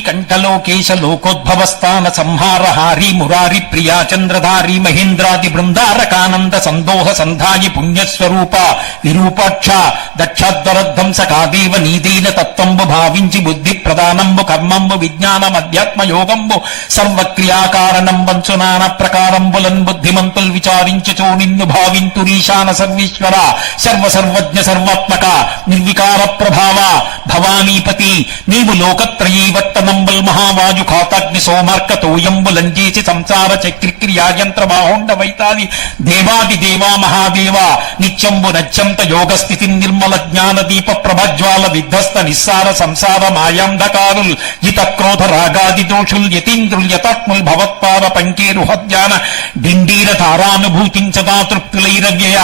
శ్రీకంఠలో కేశలోకోద్భవస్థాన సంహార హారి మురారి ప్రియా చంద్రధారి మహేంద్రాది బృందారకానంద సందోహ సంధాయి పుణ్యస్వరూప విరూపాక్ష దక్షాద్వరధ్వంసకాదేవ నీదీన తత్వంబు భావించి బుద్ధి ప్రధానంబు కర్మంబు విజ్ఞానం అధ్యాత్మ యోగంబు సర్వక్రియాకారణం వంచునాన ప్రకారంబులన్ బుద్ధిమంతుల్ విచారించుచో నిన్ను భావింతురీశాన సర్వేశ్వర సర్వ సర్వజ్ఞ సర్వాత్మక నిర్వికార ప్రభావ భవానీపతి నీవు లోకత్రయీవర్తనంబుల్ మహావాయు ఖాతాగ్ని సోమార్క తోయంబులంజేసి సంసార చక్రిక్రియాయంత్ర బాహుండ వైతాది దేవాది దేవా మహాదేవ నిత్యంబు నత్యంత యోగ స్థితి నిర్మల జ్ఞాన దీప ప్రభజ్వాల విధ్వస్త నిస్సార సంసార మాయాంధకారుల్ ఇత క్రోధ రాగాది దోషుల్ యతీంద్రుల్ యతాత్ముల్ భవత్పాద పంకేరు హద్యాన డిండీర ధారానుభూతించదా తృప్తులైరవ్యయ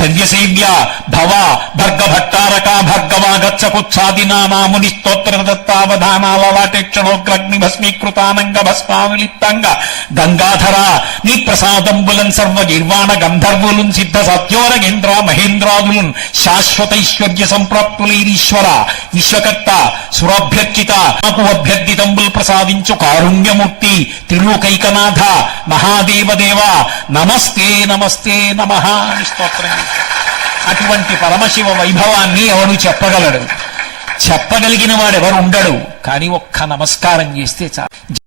భవ్యసేవ్య భవ భర్గ భట్టారక భర్గవాగచ్చ కుత్సాదినా నాముని స్తోత్ర దత్తావధానాల వాటేక్షణోగ్రగ్ని భస్మీకృతానంగ భస్మానులిప్తంగ గంగాధర నీ ప్రసాదంబులన్ సర్వ నిర్వాణ గంధర్వులున్ సిద్ధ సత్యోరగేంద్ర మహేంద్రాదులున్ శాశ్వతైశ్వర్య సంప్రాప్తులైరీశ్వర విశ్వకర్త సురాభ్యర్చిత నాకు అభ్యర్థితంబుల్ ప్రసాదించు కారుణ్యమూర్తి త్రిలోకైకనాథ మహాదేవదేవ. నమస్తే నమస్తే నమ స్తోత్రం అటువంటి పరమశివ వైభవాన్ని ఎవడు చెప్పగలడు? చెప్పగలిగిన వాడెవరు ఉండడు. కానీ ఒక్క నమస్కారం చేస్తే చాలు.